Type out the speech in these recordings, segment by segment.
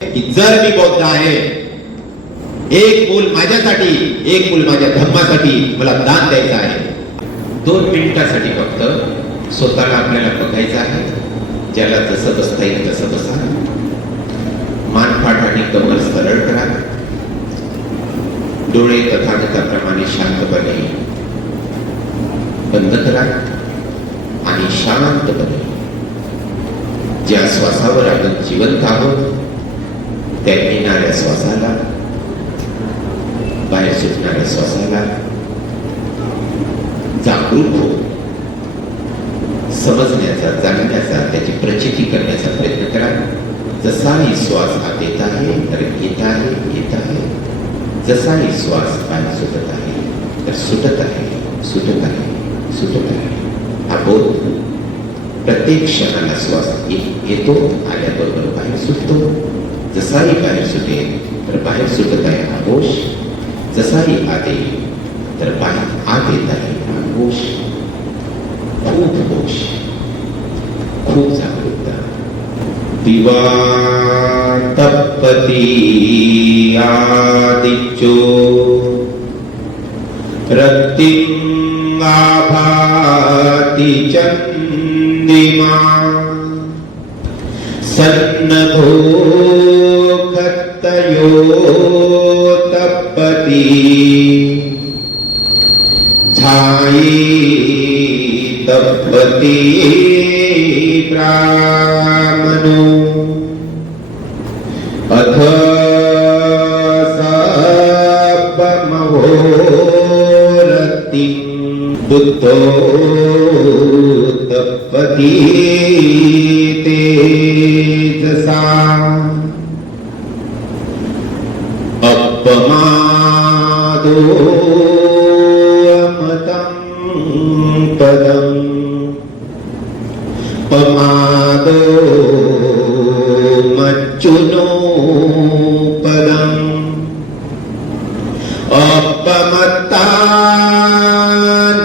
की जर मी बौद्ध आहे, एक मूल माझ्यासाठी, एक मूल माझ्या धर्मासाठी मला दान द्यायचं आहे. 2 मिनिटासाठी फक्त स्वतःला आपल्याला बघायचं आहे. ज्याला जसं बसता येईल तसं बसा. मानपाठ आणि कमर सरळ करा. डोळे तथागताप्रमाणे शांतपणे बंद करा आणि शांतपणे ज्या श्वासावर आपण जिवंत आहोत त्या येणाऱ्या श्वासाला, बाहेर सुटणाऱ्या श्वासाला जागरूक हो, समजण्याचा, जाणण्याचा, त्याची प्रचिती करण्याचा प्रयत्न करा. जसाही श्वास आत येत आहे तर येत आहे, येत आहे. जसाही श्वास बाहेर सुटत आहे तर सुटत आहे, सुटत आहे, सुटत आहे. हा बोध प्रत्येक क्षणाला श्वास येतो, आल्याबरोबर बाहेर सुटतो. जसाही बाहेर सुटेल तर बाहेर सुटत आहे हा होश. जसाही आत येईल तर बाहेर आत येत आहे हा होश. खूप होश, खूप जागरूकता. दिवा तपती आदित्यो रक्तिं आभाति चंद्रिमा सन्नभो खत्तयो तपति छायी तपति ब्राह्मणो अथ सपमहोरतिं बुद्धो तपति तेजसा अपमादो अमतं पदं पमादो मच्चुनो पदं अपमत्ता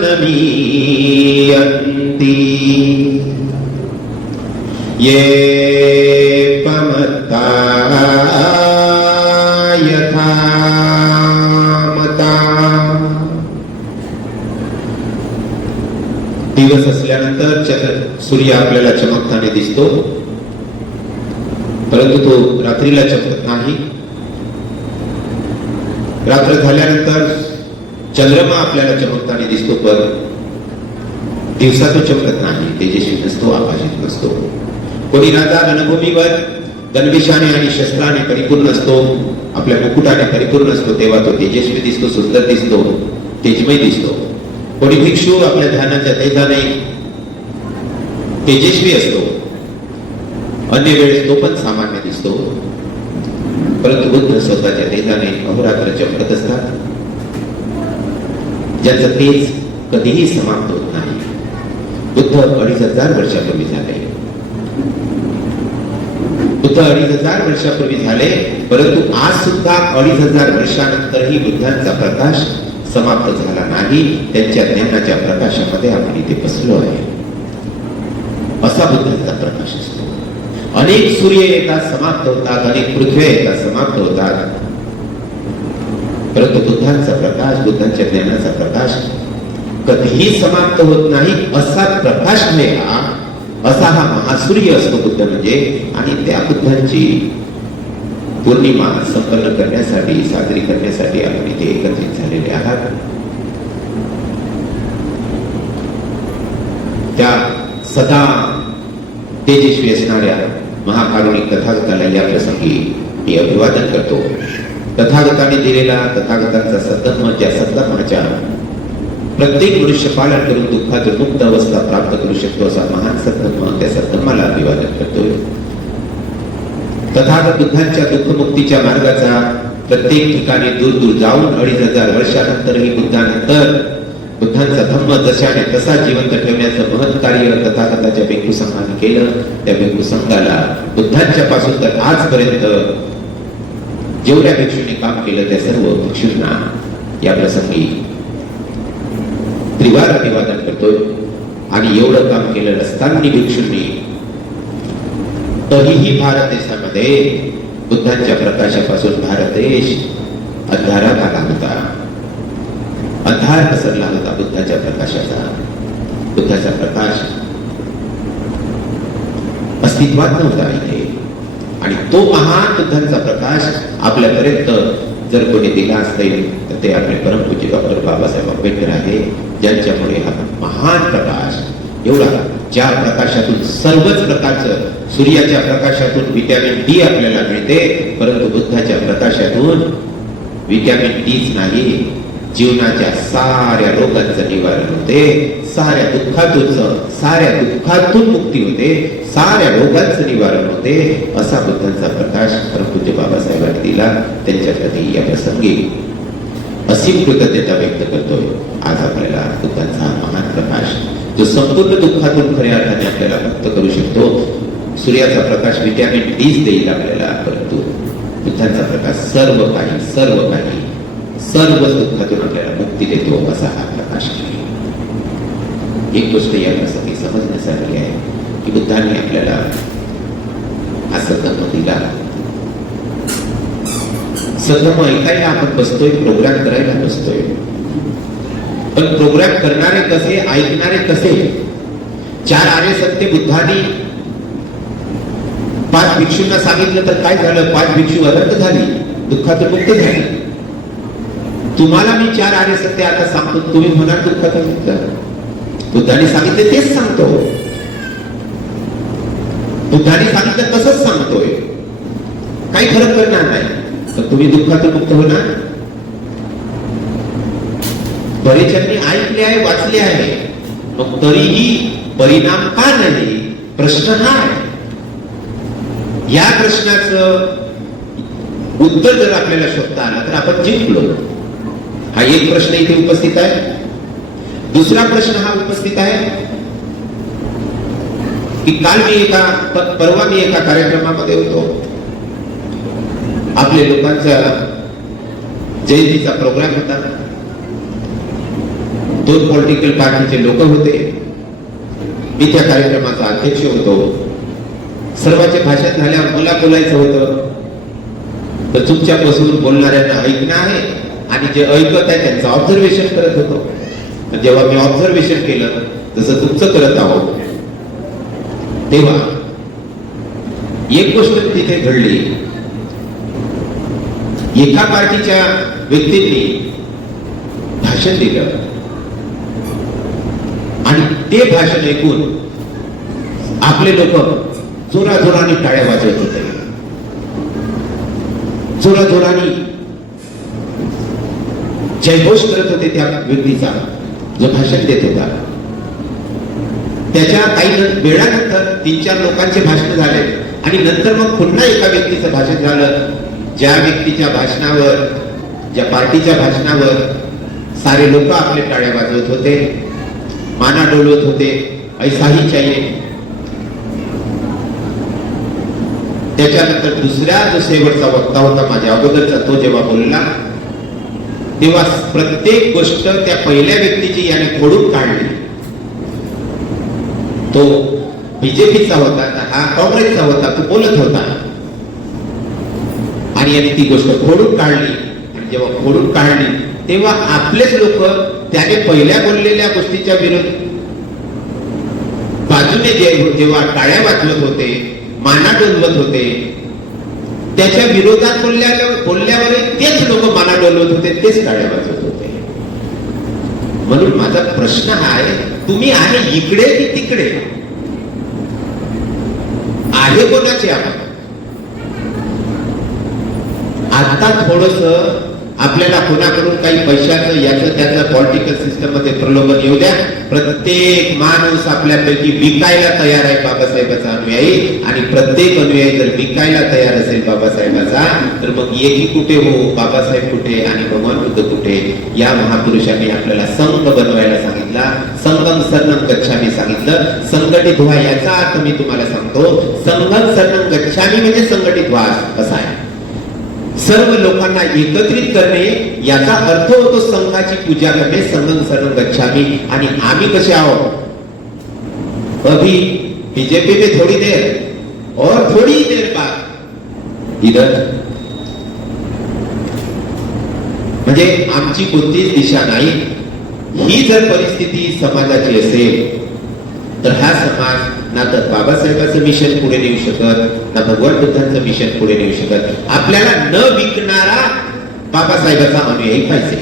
नमीयन्ति ये पमत्ता यथा मता. दिवस असल्यानंतर सूर्य आपल्याला चमकताना दिसतो, परंतु तो रात्रीला चमकत नाही. रात्र झाल्यानंतर चंद्रमा आपल्याला चमकताना दिसतो, पण दिवसा तो चमकत नाही, तेजस्वी नसतो, आभाषित नसतो. कोणी राजा रणभूमीवर गणवेशाने आणि शस्त्राने परिपूर्ण असतो, आपल्या मुकुटाने परिपूर्ण असतो, तेव्हा तो तेजस्वी दिसतो, सुंदर दिसतो, तेजमय दिसतो. कोणी भिक्षू आपल्या ध्यानाच्या तेजाने तेजस्वी असतो, अन्य वेळेस तो पण सामान्य दिसतो. परंतु बुद्ध स्वतःच्या तेजाने अहोरात्र चमकत असतात, ज्याचं तेज कधीही समाप्त होत नाही. बुद्ध 2500 वर्षापूर्वी झाले. बुद्ध 2500 वर्षापूर्वी झाले, परंतु आज सुद्धा 2500 वर्षानंतरही बुद्धांचा प्रकाश समाप्त झाला नाही. त्यांच्या ज्ञानाच्या प्रकाशामध्ये आपण इथे बसलो आहे. असा बुद्धांचा प्रकाश असतो. अनेक सूर्य येतात, समाप्त होतात, अनेक पृथ्वी येतात, समाप्त होतात, परंतु बुद्धांचा प्रकाश, बुद्धांच्या ज्ञानाचा प्रकाश कधीही समाप्त होत नाही. असा प्रकाश हा, असा हा महासूर्य असतो बुद्ध म्हणजे. आणि त्या बुद्धांची पौर्णिमा संपन्न करण्यासाठी, साजरी करण्यासाठी आपण इथे एकत्रित झालेले आहात. त्या सदा तेजस्वी असणाऱ्या महाकारुणिक तथागताला या प्रसंगी मी अभिवादन करतो. तथागताने दिलेला, तथागतांचा सद्धर्म, ज्या सद्धर्माच्या प्रत्येक मनुष्य पालन करून दुःखातून मुक्त अवस्था प्राप्त करू शकतो, असा महान सद्धर्म, त्या सद्धर्माला अभिवादन करतोय. तथागत बुद्धांच्या दुःखमुक्तीच्या मार्गाचा प्रत्येक ठिकाणी दूर दूर जाऊन 2500 वर्षानंतरही बुद्धांचा धम्म जशाने तसा जिवंत ठेवण्याचं महत् कार्य तथागताच्या भिक्खू संघाने केलं. त्या भिक्खू संघाला बुद्धांच्या पासून तर आजपर्यंत जेवढ्या भिक्षूंनी काम केलं त्या सर्व भिक्षूंना या प्रसंगी त्रिवार अभिवादन करतोय. आणि एवढं काम केलं असताना भिक्षूंनी तरीही भारत देशामध्ये बुद्धांच्या प्रकाशापासून भारत देश अंधारात आला होता. अंधार पसरला होता बुद्धाच्या प्रकाशाचा. बुद्धाचा प्रकाश अस्तित्वात नव्हता इथे. आणि तो महान बुद्धांचा प्रकाश आपल्यापर्यंत जर कोणी दिला असेल तर ते आपले परमपूज्य डॉक्टर बाबासाहेब आंबेडकर आहे, ज्यांच्यामुळे हा महान प्रकाश एवढा, ज्या प्रकाशातून सर्वच प्रकारचं, सूर्याच्या प्रकाशातून विटॅमिन डी आपल्याला मिळते, परंतु बुद्धाच्या प्रकाशातून विटॅमिन डीच नाही, जीवनाच्या साऱ्या रोगांचं निवारण होते, साऱ्या दुःखातून मुक्ती होते, साऱ्या रोगांचं निवारण होते. असा बुद्धांचा प्रकाश परमपूज्य बाबासाहेबांनी दिला. त्यांच्यासाठी या प्रसंगी असीम कृतज्ञता व्यक्त करतोय. आज आपल्याला बुद्धांचा महान प्रकाश जो संपूर्ण दुःखातून खऱ्या अर्थाने आपल्याला मुक्त करू शकतो. सूर्याचा प्रकाश विटॅमिन डीच देईल आपल्याला, परंतु बुद्धांचा प्रकाश सर्व दुःखातून आपल्याला मुक्ती देतो, असा हा प्रकाश आहे. एक गोष्ट या प्रसंगी समजण्यासारखी आहे की बुद्धांनी आपल्याला हा सतम दिला. सतम ऐकायला आपण बसतोय, प्रोग्राम करायला बसतोय, पण प्रोग्राम करणारे कसे, ऐकणारे कसे? 4 आर्य सत्य बुद्धांनी 5 भिक्षूंना सांगितलं तर काय झालं? 5 भिक्षू अनंत झाली, दुःखातून मुक्त झाली. तुम्हाला मी 4 आर्य सत्य आता सांगतो, तुम्ही म्हणाल दुःखातून मुक्त. बुद्धांनी सांगितले तेच सांगतो, बुद्धांनी सांगितलं तसंच सांगतोय, काही फरक पडणार नाही. तर तुम्ही दुःखातून मुक्त होणार. बरेचंनी ऐकले आहे, वाचले आहे, मग तरीही परिणाम का नाही? प्रश्न हा आहे. या प्रश्नाचं उत्तर जर आपल्याला शोधता आलं तर आपण जिंकलो. हा एक प्रश्न इथे उपस्थित आहे. दुसरा प्रश्न हा उपस्थित आहे की परवा मी एका कार्यक्रमामध्ये होतो. आपले लोकांचा जयंतीचा प्रोग्राम होता. 2 पॉलिटिकल पार्टीचे लोक होते. मी त्या कार्यक्रमाचा अध्यक्ष होतो. सर्वांचे भाषण झाल्यावर मला बोलायचं होतं, तर चुपचाप बसून बोलणाऱ्यांना ऐकणं आहे आणि जे ऐकत आहे त्यांचं ऑब्झर्वेशन करत होतो. तर जेव्हा मी ऑब्झर्वेशन केलं, जसं तुमचं करत आहोत, तेव्हा एक गोष्ट तिथे घडली. एका पार्टीच्या व्यक्तींनी भाषण दिलं आणि ते भाषण ऐकून आपले लोक जोराजोराने टाळ्या वाजवत होते, जोराजोराने जयघोष करत होते त्या व्यक्तीचा जो भाषण देत होता. त्याच्या काही वेळानंतर 3-4 लोकांचे भाषण झाले आणि नंतर मग पुन्हा एका व्यक्तीचं भाषण झालं. ज्या व्यक्तीच्या भाषणावर, ज्या पार्टीच्या भाषणावर सारे लोक आपले टाळ्या वाजवत होते, माना डोलवत होते, ऐसा ही चाहिए. त्याच्यानंतर दुसऱ्या जो शेवटचा वक्ता होता माझ्या अगोदरचा, तो जेव्हा बोलला तेव्हा प्रत्येक गोष्ट त्या पहिल्या व्यक्तीची याने खोडून काढली. तो बीजेपीचा होता, हा काँग्रेसचा होता, तो बोलत होता आणि याने ती गोष्ट खोडून काढली. आणि जेव्हा खोडून काढली तेव्हा आपलेच लोक त्याने पहिल्या बोललेल्या गोष्टीच्या विरुद्ध बाजूने जेव्हा टाळ्या वाजवत होते, माना डोलवत होते, त्याच्या विरोधात बोलल्यावर तेच लोक माना डोलवत होते, तेच टाळ्या वाजवत होते. म्हणून माझा प्रश्न हा आहे, तुम्ही आहे इकडे की तिकडे? आहे कोणाचे आपण? आता थोडस आपल्याला कोणाकडून काही पैशाचं याचं त्याचं पॉलिटिकल सिस्टम मध्ये प्रलोभन येऊ द्या. प्रत्येक माणूस आपल्यापैकी विकायला तयार आहे बाबासाहेबाचा अनुयायी, आणि प्रत्येक अनुयायी जर विकायला तयार असेल बाबासाहेबाचा, तर मग एकी कुठे हो, बाबासाहेब कुठे आणि भगवान बुद्ध कुठे? या महापुरुषांनी आपल्याला संघ बनवायला सांगितला. संगम शरणं गच्छामी सांगितलं. संघटित व्हा याचा अर्थ मी तुम्हाला सांगतो. संगम शरणं गच्छामी म्हणजे संघटित व्हा असा आहे. सर्व लोकांना एकत्रित करणे याचा अर्थ होतो संघाची पूजा करणे, संगम शरणं गच्छामी. आणि आम्ही कसे आहोत? अभी बीजेपी में थोड़ी देर और थोड़ी देर बाद इधर म्हणजे आमची कोणतीच दिशा नाही. ही जर परिस्थिती समाजाची असेल तर हा समाज ना तर बाबासाहेबांचं मिशन पुढे नेऊ शकत, ना भगवान बुद्धांचं मिशन पुढे नेऊ शकत. आपल्याला न विकणारा बाबासाहेबांचा अनुयायी पाहिजे.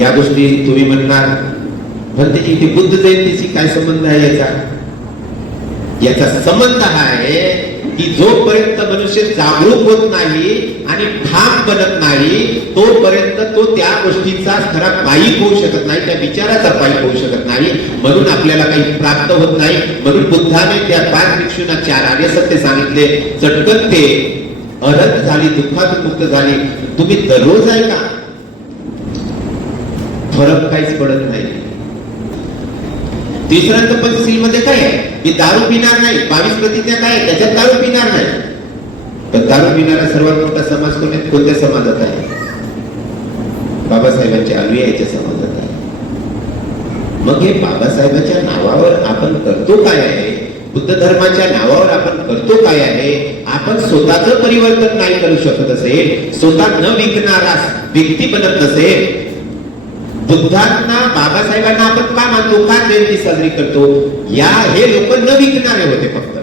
या गोष्टी तुम्ही म्हणणार म्हणते की बुद्ध जयंतीशी काय संबंध आहे याचा संबंध हा आहे की जोपर्यंत मनुष्य जागरूक होत नाही आणि ठाम बनत नाही तोपर्यंत तो त्या गोष्टीचा खरा पायी होऊ शकत नाही, त्या विचाराचा पायी होऊ शकत नाही. म्हणून आपल्याला काही प्राप्त होत नाही. म्हणून बुद्धाने त्या 5 भिक्षूंना 4 आर्य सत्य सांगितले. चटकन ते अरहत झाली, दुःखातून मुक्त झाली. तुम्ही दररोज आहे का? फरक काहीच पडत नाही. तिसऱ्या तपस्वी मध्ये काय आहे की दारू पिणार नाही. 22 प्रतिज्ञा काय आहे त्याच्यात दारू पिणार नाही. पण दारू पिणारा सर्वात मोठा समाज कोणत्या समाजात आहे? बाबासाहेबांच्या अनुयायीच्या समाजात आहे. मग हे बाबासाहेबांच्या नावावर आपण करतो काय आहे? बुद्ध धर्माच्या नावावर आपण करतो काय आहे? आपण स्वतःच परिवर्तन नाही करू शकत असेल, स्वतः न विकणारा व्यक्ती बनत नसेल, बुद्धांना बाबासाहेबांना आपण का मानतो, का जयंती साजरी करतो? हे लोक न विकणारे होते. फक्त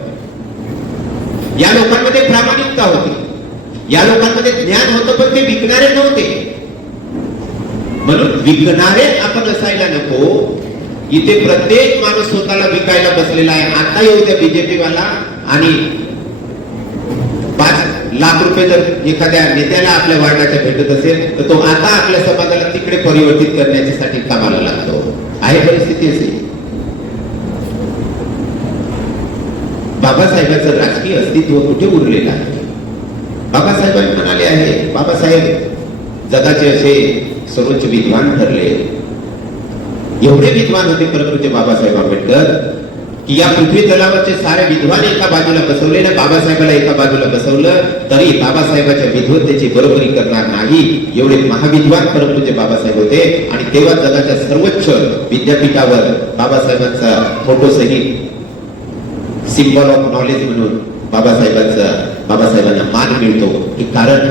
या लोकांमध्ये प्रामाणिकता होती, या लोकांमध्ये ज्ञान होतं, पण ते विकणारे नव्हते. म्हणून विकणारे आपण असायला नको. इथे प्रत्येक माणूस स्वतःला विकायला बसलेला आहे. आता येऊ द्या बीजेपी वाला आणि 5 लाख रुपये जर एखाद्या नेत्याला आपल्या वार्डाच्या भेटत असेल तर तो आता आपल्या समाजाला तिकडे परिवर्तित करण्यासाठी कामाला लागतो. आहे परिस्थिती अशी. बाबासाहेबांचं राजकीय अस्तित्व कुठे उरलेलं आहे? बाबासाहेबांनी म्हणाले आहे, बाबासाहेब जगाचे असे सर्वोच्च विद्वान ठरले. एवढे विद्वान होते परंतु बाबासाहेब आंबेडकर की या पृथ्वी तलावाचे सारे विद्वान एका बाजूला बसवले ना बाबासाहेबाला एका बाजूला बसवलं तरी बाबासाहेबाच्या विद्वत्तेची बरोबरी करणार नाही. एवढे महाविद्वान परमपूज्य बाबासाहेब होते. आणि तेव्हा जगाच्या सर्वोच्च विद्यापीठावर बाबासाहेबांचा फोटो सहित सिम्बॉल ऑफ नॉलेज म्हणून बाबासाहेबांना मान मिळतो. हे कारण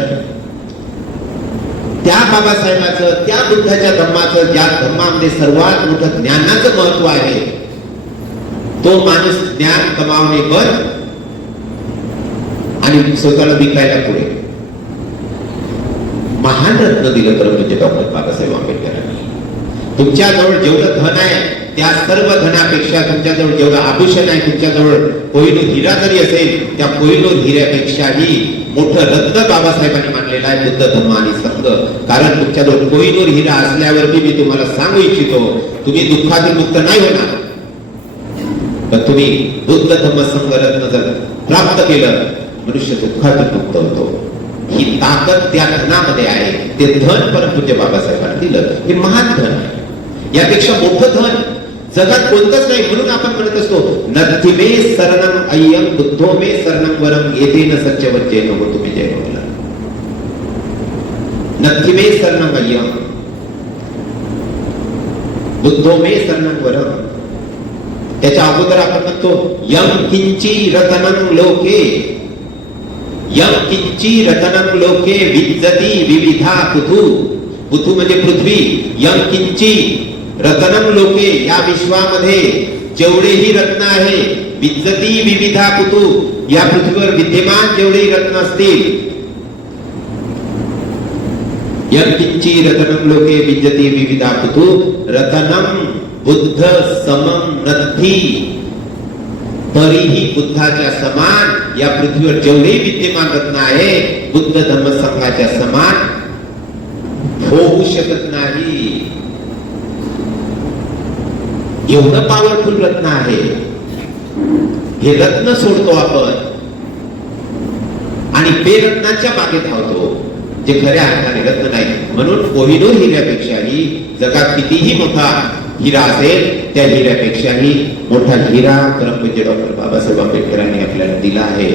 त्या बाबासाहेबांचं, त्या बुद्धाच्या धर्माचं, ज्या धर्मामध्ये सर्वात मोठं ज्ञानाचं महत्व आहे, तो माणूस ज्ञान कमावणे बंद आणि स्वतःला विकायला पुढे. महान रत्न दिलं परंतु डॉक्टर बाबासाहेब आंबेडकरांनी. तुमच्याजवळ जेवढं धन आहे त्या सर्व धनापेक्षा तुमच्याजवळ जेवढं आभूषण आहे, तुमच्याजवळ कोहिनूर हिरा जरी असेल त्या कोहिनूर हिऱ्यापेक्षाही मोठं रत्न बाबासाहेबांनी मानलेलं आहे बुद्ध धर्म आणि संघ. कारण तुमच्याजवळ कोहिनूर हिरा असल्यावर मी तुम्हाला सांगू इच्छितो, तुम्ही दुःखातून मुक्त नाही होणार. पण तुम्ही बुद्ध धम्म संघ रत्न जर प्राप्त केलं मनुष्य दुःखातून मुक्त होतो. ही ताकद त्या धनामध्ये आहे. ते धन परमपूज्य बाबासाहेबांनी दिलं. हे महान धन आहे. यापेक्षा मोठं धन जगात कोणतंच नाही. म्हणून आपण म्हणत असतो नथी मे शरणम अय्यम बुद्धो मे शरणम वरम येतेन सत्यवच्चेन हो तुम्ही जय बोला. नथी मे शरणम अय्यम बुद्धो मे शरणम वरम. त्याच्या अगोदर आपण म्हणतो यम किंची रतनं लोके, यम किंची रतनं लोके विज्जती विविधा पुथु. पुथु म्हणजे पृथ्वी. यम किंची रतनं लोके, या विश्वामध्ये जेवढेही रत्न आहे, विज्जती विविधा पुथु, या पृथ्वीवर विद्यमान जेवढेही रत्न असतील, यम किंची रतनं लोके विज्जती विविधा पुथु रतनं बुद्ध समम नथी. तरीही बुद्धाच्या समान या पृथ्वीवर जेवढे विद्यमान रत्न आहे बुद्ध धर्म संघाच्या समान होऊ शकत नाही. एवढं पॉवरफुल रत्न आहे. हे रत्न सोडतो आपण आणि बेरत्नाच्या मागे धावतो, जे खऱ्या अर्थाने रत्न नाही. म्हणून कोहिनूर हिऱ्यापेक्षाही जगात कितीही मोठा हिरा असेल त्या हिऱ्यापेक्षाही मोठा हिरा परमपूज्य डॉक्टर बाबासाहेब आंबेडकरांनी आपल्याला दिला आहे.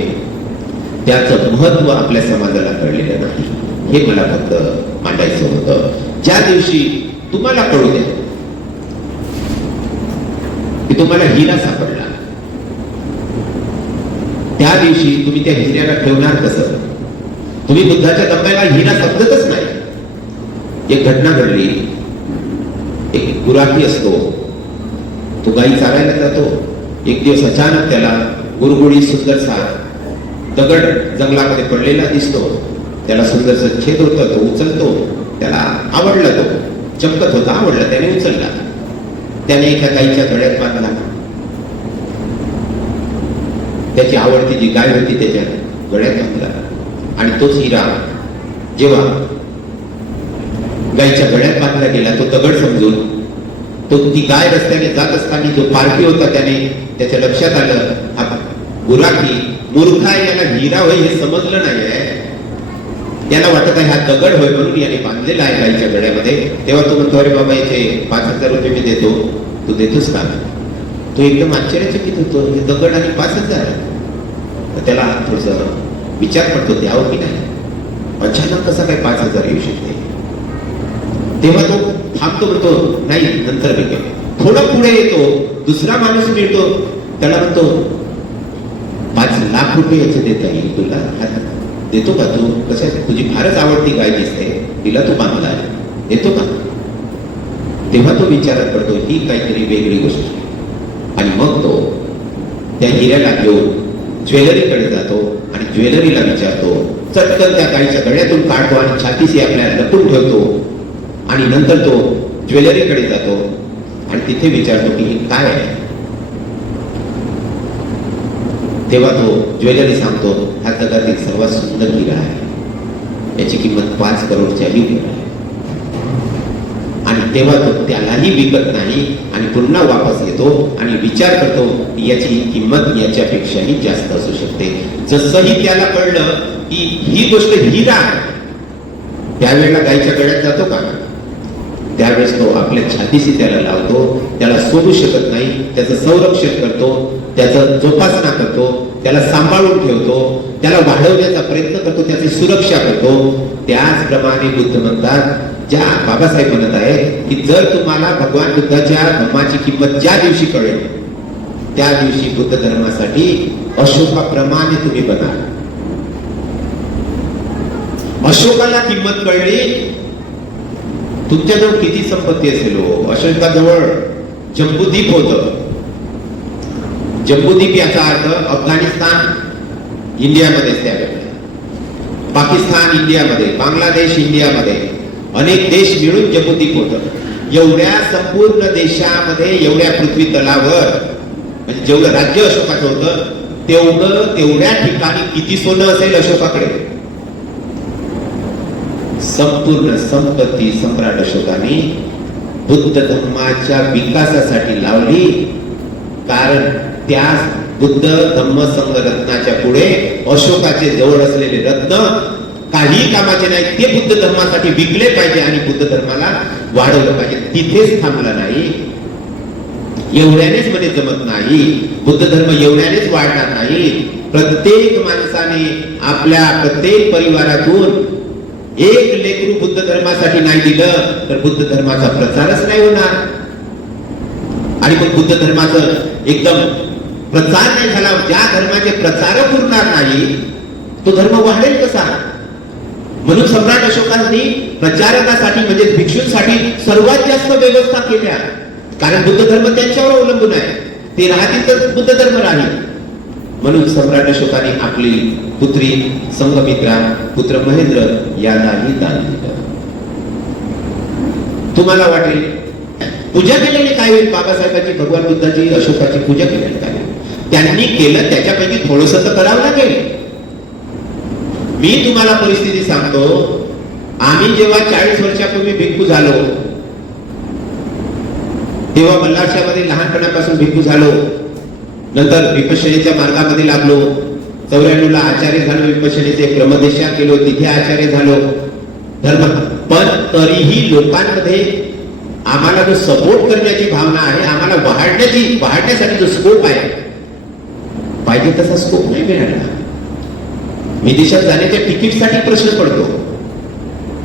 त्याचं महत्व आपल्या समाजाला कळलेलं नाही. हे मला फक्त मांडायचं होतं. ज्या दिवशी तुम्हाला कळू द्या की तुम्हाला हिरा सापडला, त्या त्या दिवशी तुम्ही त्या हिऱ्याला ठेवणार कसं? तुम्ही बुद्धाच्या दम्याला हिरा समजतच नाही. एक घटना घडली. एक गुराखी असतो, तो गाई चारायला जातो. एक दिवस अचानक त्याला गुरगुडी सुंदरसा दगड जंगलामध्ये पडलेला दिसतो. त्याला सुंदरसा छेद होतं, तो उचलतो. त्याला आवडला, तो चमकत होता, आवडला, त्याने उचलला. त्याने एका गाईच्या गळ्यात बांधला. त्याची आवडती जी गाय होती त्याच्या गळ्यात बांधला. आणि तोच हिरा जेव्हा गायीच्या गळ्यात बांधला गेला, तो दगड समजून तो ती गाय रस्त्याने जात असताना जो पारखी होता त्याने त्याच्या लक्षात आलं, हा गुराखी मूर्ख आहे, याला हिरा होय हे समजलं नाही आहे. याला वाटत आहे हा दगड होय म्हणून याने बांधलेला आहे गायीच्या गळ्यामध्ये. तेव्हा तो म्हणतो, अरे बाबा याचे 5,000 रुपये मी देतो, तू देतोस का? तो एकदम आश्चर्यचकित होतो, हे दगड आणि 5,000. तर त्याला थोडस विचार पडतो द्यावं की नाही. अचानक कसा काय 5,000 येऊ शकते? तेव्हा तो थांबतो, म्हणतो नाही नंतर भेटेल. थोडं पुढे येतो, दुसरा माणूस मिळतो, त्याला म्हणतो 5,00,000 रुपये याचे देता येईल तुला, देतो का तू? कसं तुझी फारच आवडती गाय दिसते, तिला तू बांधला आहे, देतो का? तेव्हा तो विचारात पडतो ही काहीतरी वेगळी गोष्ट आहे. आणि मग तो त्या हिऱ्याला घेऊन ज्वेलरीकडे जातो आणि ज्वेलरीला विचारतो. चटकन त्या गायीच्या गळ्यातून काढतो आणि छातीशी आपल्याला लपून ठेवतो. आणि नंतर तो ज्वेलरीकडे जातो आणि तिथे विचारतो की हे काय आहे? तेव्हा तो ज्वेलरी सांगतो, हा जगातील सर्वात सुंदर हिरा आहे, याची किंमत 5 करोडच्याही वर आहे. आणि तेव्हा तो त्यालाही विकत नाही आणि पुन्हा वापस येतो आणि विचार करतो की याची किंमत याच्यापेक्षाही जास्त असू शकते. जसंही त्याला कळलं की ही गोष्ट हिरा आहे, त्यावेळेला गायीच्या गळ्यात जातो का? त्यावेळेस तो आपल्या छातीशी त्याला लावतो, त्याला सोडू शकत नाही, त्याचं संरक्षण करतो, त्याचं जोपासना करतो, त्याला सांभाळून ठेवतो, त्याला वाढवण्याचा प्रयत्न करतो, त्याची सुरक्षा करतो. त्याचप्रमाणे बुद्ध म्हणतात, ज्या बाबासाहेब म्हणत आहे की जर तुम्हाला भगवान बुद्धाच्या धम्माची किंमत ज्या दिवशी कळेल त्या दिवशी बुद्ध धर्मासाठी अशोकाप्रमाणे तुम्ही बनाल. अशोकाला किंमत कळली, तुमच्याजवळ किती संपत्ती असेल हो. अशोकाजवळ जम्बूद्वीप होतं. जम्बूद्वीप याचा अर्थ अफगाणिस्तान इंडियामध्येच त्यावेळेला, पाकिस्तान इंडियामध्ये, बांगलादेश इंडियामध्ये, अनेक देश मिळून जम्बूद्वीप होतं. एवढ्या संपूर्ण देशामध्ये, एवढ्या पृथ्वी तलावर, म्हणजे जेवढं राज्य अशोकाचं होतं तेवढ्या ठिकाणी किती सोनं असेल अशोकाकडे? संपूर्ण संपत्ती सम्राट अशोकाने बुद्ध धर्माच्या विकासासाठी लावली. कारण त्या बुद्ध धम्म संघ रत्नाच्या पुढे अशोकाचे जवळ असलेले रत्न काही कामाचे नाही. ते बुद्ध धर्मासाठी विकले पाहिजे आणि बुद्ध धर्माला वाढवलं पाहिजे. तिथेच थांबला नाही. एवढ्यानेच म्हणे जमत नाही. बुद्ध धर्म एवढ्यानेच वाढणार नाही. प्रत्येक माणसाने आपल्या प्रत्येक परिवारातून एक लेकरू बुद्ध धर्मासाठी नाही दिलं तर बुद्ध धर्माचा प्रचारच नाही होणार. आणि मग बुद्ध धर्माचं एकदम प्रचार नाही झाला, ज्या धर्माचे प्रचारक उरणार नाही तो धर्म वाढेल कसा? म्हणून सम्राट अशोकांनी प्रचारकासाठी म्हणजे भिक्षूंसाठी सर्वात जास्त व्यवस्था केल्या. कारण बुद्ध धर्म त्यांच्यावर अवलंबून आहे. ते राहतील तर बुद्ध धर्म राहील. म्हणून सम्राट अशोकाने आपली पुत्री संघमित्रा, पुत्र महेंद्र यालाही दान दिलं. तुम्हाला वाटेल पूजा केलेली काय होईल? बाबासाहेबांची, भगवान बुद्धाची, अशोकाची पूजा केलेली काय होईल? त्यांनी केलं त्याच्यापैकी थोडस तर करावं लागेल. मी तुम्हाला परिस्थिती सांगतो. आम्ही जेव्हा 40 वर्षापूर्वी भिक्खू झालो तेव्हा मल्हारशामध्ये लहानपणापासून भिक्खू झालो. नंतर विपश्यनेच्या मार्गामध्ये लागलो. 94 ला आचार्य झालो. विपश्यनेचे क्रमदेशा केलो, तिथे आचार्य झालो. धर्म पण तरीही लोकांमध्ये आम्हाला जो सपोर्ट करण्याची भावना आहे, आम्हाला वाढण्यासाठी जो स्कोप आहे, पाहिजे तसा स्कोप नाही मिळाला. विदेशात जाण्याच्या तिकीटसाठी प्रश्न पडतो.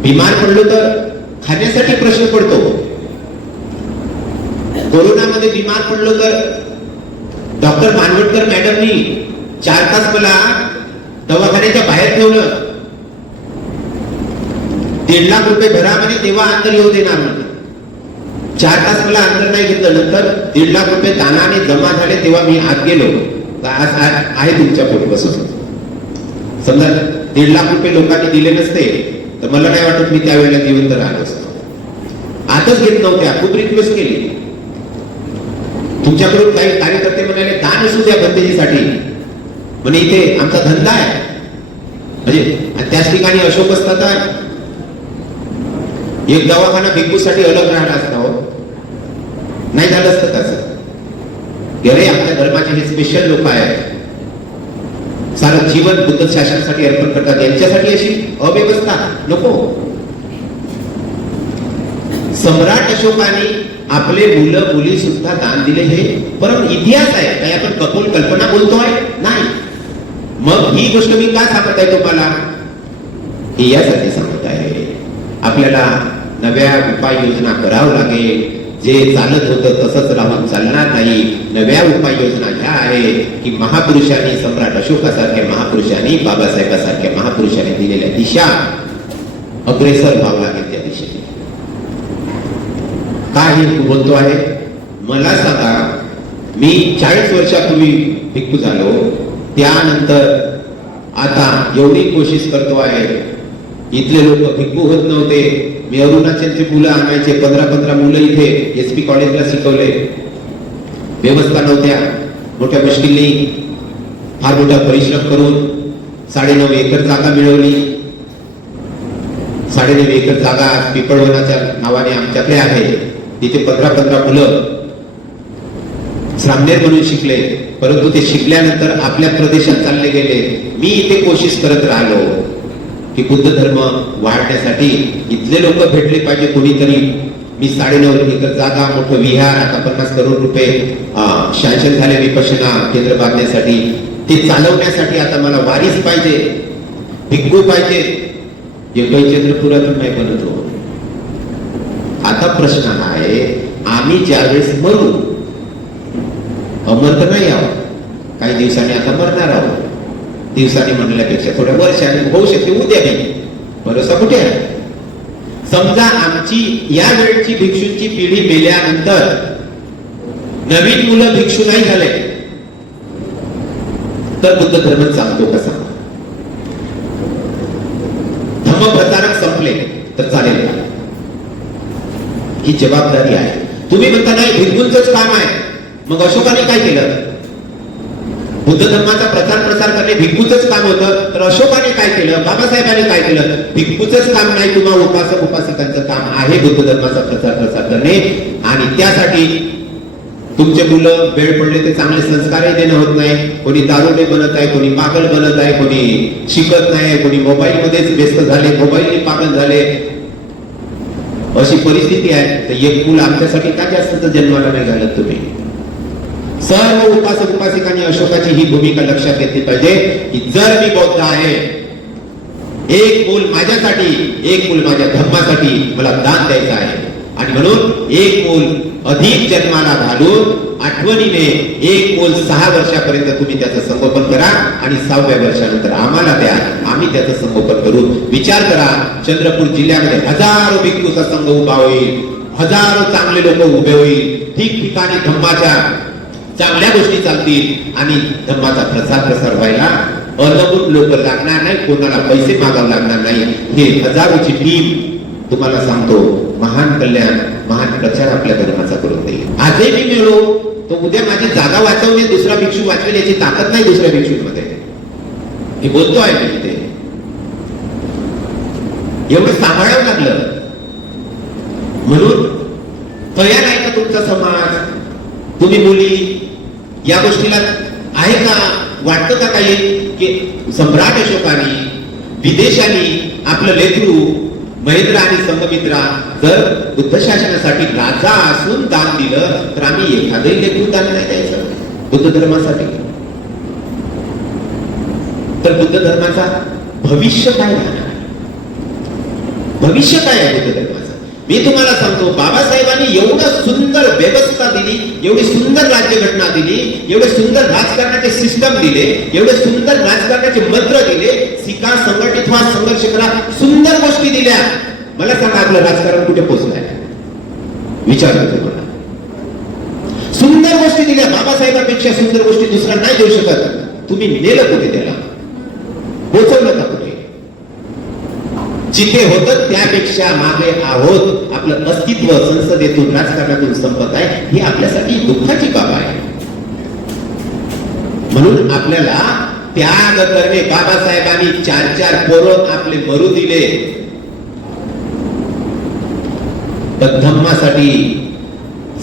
बिमार पडलो तर खाण्यासाठी प्रश्न पडतो. कोरोनामध्ये बिमार पडलो तर डॉक्टर मानवटकर मॅडमनी 4 तास मला दवाखान्याच्या बाहेर ठेवलं. 1.5 लाख रुपये भरा म्हणे, तेव्हा अंतर येऊ देणार म्हणे. 4 तास मला अंतर नाही घेतलं. नंतर 1.5 लाख रुपये दानाने जमा झाले, तेव्हा मी आत गेलो. आज आहे तुमच्या पोटपासून. समजा 1.5 लाख रुपये लोकांनी दिले नसते तर मला नाही वाटत मी त्यावेळेला जिवंत राहिलो असतो. आतच घेत नव्हत्या. खूप रिक्वेस्ट केली. तुमच्याकडून काही कार्यकर्ते म्हणाले दान असू द्या बंदेजीसाठी, म्हणे इथे आमचा धंदा आहे. म्हणजे त्याच ठिकाणी अशोक असतात, एक दवाखाना भिक्खूसाठी अलग राहिला असता हो, नाही झालं असतं तसं. अरे आमच्या धर्माचे हे स्पेशल लोक आहेत, सारं जीवन बुद्ध शासनासाठी अर्पण करतात, यांच्यासाठी अशी अव्यवस्था नको. सम्राट अशोकाने आपले मुलं मुली सुद्धा दान दिले, हे परम इतिहास आहे. काही आपण कपोल कल्पना बोलतोय नाही. मग ही गोष्ट मी का सांगत आहे तुम्हाला? हे यासाठी सांगत आहे, आपल्याला नव्या उपाययोजना करावं लागेल. जे चालत होतं तसंच राहून चालणार नाही. नव्या उपाययोजना ह्या आहे की महापुरुषांनी, सम्राट अशोकासारख्या महापुरुषांनी, बाबासाहेबांसारख्या महापुरुषांनी दिलेल्या दिशा अग्रेसर व्हावं लागेल त्या दिशेने. काय बोलतो आहे मला सांगा. मी 40 वर्षापूर्वी भिक्खू झालो, त्यानंतर आता एवढी कोशिश करतो आहे. इथले लोक भिक्खू होत नव्हते. मी अरुणाचलची मुलं आणायचे, 15 मुलं इथे SP कॉलेजला शिकवले. व्यवस्था नव्हत्या. मोठ्या मुश्किलने फार मोठा परिश्रम करून 9.5 एकर जागा मिळवली. 9.5 एकर जागा पिपळवनाच्या नावाने आमच्याकडे आहे. तिथे 15 मुलं सामनेर म्हणून शिकले. परंतु ते शिकल्यानंतर आपल्या प्रदेशात चालले गेले. मी इथे कोशिश करत राहिलो की बुद्ध धर्म वाढण्यासाठी इथले लोक भेटले पाहिजे कोणीतरी. मी 9.5 एकर जागा, मोठं विहार, आता 50 करोड रुपये सँक्शन झाले विपश्यना केंद्र बांधण्यासाठी. ते चालवण्यासाठी आता मला वारीस पाहिजे, भिक्खू पाहिजे. एकही चंद्रपुरातून नाही बनतो. आता प्रश्न आहे, आम्ही ज्यावेळेस मरू, अमर तर नाही आहोत, काही दिवसांनी आता मरणार आहोत. दिवसांनी म्हणण्यापेक्षा थोड्या वर्षांनी होऊ शकते, उद्या नाही. भरोसा कुठे आहे? समजा आमची या वेळची भिक्षूंची पिढी मेल्यानंतर नवीन मुलं भिक्षू नाही झाले तर बुद्ध धर्म चालतो कसा? धम्मप्रचारक संपले तर चालेल का? ही जबाबदारी आहे. तुम्ही म्हणता नाही भिक्खूंचंच काम आहे. मग अशोकाने काय केलं? बुद्ध धर्माचा प्रसार करणे भिक्खूचंच काम होतं, तर अशोकाने काय केलं? बाबासाहेबांनी काय केलं? भिक्खूचंच काम नाही, किंवा उपासक उपासिकांचं काम आहे बुद्ध धर्माचा प्रसार करणे. आणि त्यासाठी तुमचे मुलं वेळ पडले ते चांगले संस्कारही देणं होत नाही. कोणी दारुडे बनत आहे, कोणी पागल बनत आहे, कोणी शिकत नाही, कोणी मोबाईल मध्येच व्यस्त झाले, मोबाईलने पागल झाले. अशी परिस्थिती आहे. तर एक मुलं आमच्यासाठी का जास्त जन्माला नाही घालत तुम्ही? सर्व उपासक उपासिकांनी अशोकाची ही भूमिका लक्षात घेतली पाहिजे की जर मी बौद्ध आहे, एक मूल माझ्यासाठी, एक मूल माझ्या धर्मासाठी मला दान द्यायचं आहे. आणि म्हणून एक मूल अधिक जन्माला घालून आठवणीने एक मूल 6 वर्षापर्यंत तुम्ही त्याचं संगोपन करा आणि 6व्या वर्षानंतर आम्हाला द्या, आम्ही त्याचं संगोपन करू. विचार करा, चंद्रपूर जिल्ह्यामध्ये हजारो भिक्खूचा संघ उभा होईल, हजारो चांगले लोक उभे होईल. ठिकठिकाणी धम्माच्या चांगल्या गोष्टी चालतील आणि धर्माचा प्रसार व्हायला अनबूत लोक लागणार नाही, कोणाला पैसे मागावे लागणार नाही. हे हजारोची टीम तुम्हाला सांगतो महान कल्याण, महान प्रचार आपल्या धर्माचा करून देईल. आजही मी मिळो तो उद्या माझी जागा वाचवणे, दुसरा भिक्षू वाचवेल याची ताकद नाही दुसऱ्या भिक्षूंमध्ये. हे बोलतो आहे मी इथे. एवढं सांभाळावं लागलं. म्हणून तयार आहे का तुमचा समाज? तुम्ही मुली या गोष्टीला आहे का? वाटतं का काही की सम्राट अशोकाने, विदेशांनी आपलं लेकरू महेंद्र आणि संघमित्रा जर बुद्ध शासनासाठी राजा असून दान दिलं तर आम्ही एखादंही लेकरू दान नाही द्यायचं बुद्ध धर्मासाठी? तर बुद्ध धर्माचा भविष्य काय राहणार? भविष्य काय आहे बुद्ध धर्माचं? मी तुम्हाला सांगतो, बाबासाहेबांनी एवढं सुंदर व्यवस्था दिली, एवढी सुंदर राज्यघटना दिली, एवढे सुंदर राजकारणाचे सिस्टम दिले, एवढे सुंदर राजकारणाचे मंत्र दिले, शिका, संघटित व्हा, संघर्ष करा, सुंदर गोष्टी दिल्या. मला सांगा आपलं राजकारण कुठे पोहोचलंय? विचार करतो मला. सुंदर गोष्टी दिल्या, बाबासाहेबांपेक्षा सुंदर गोष्टी दुसरा नाही देऊ शकत. तुम्ही नेलं कुठे त्याला? पोहोचवलं का कुठे? जिथे होतं त्यापेक्षा मागे आहोत. आपलं अस्तित्व संसदेतून, राजकारणातून संपत आहे. ही आपल्यासाठी दुःखाची बाब आहे. म्हणून आपल्याला त्याग करणे. बाबासाहेबांनी 4-4 पोरं आपले मरू दिले, पण धम्मासाठी,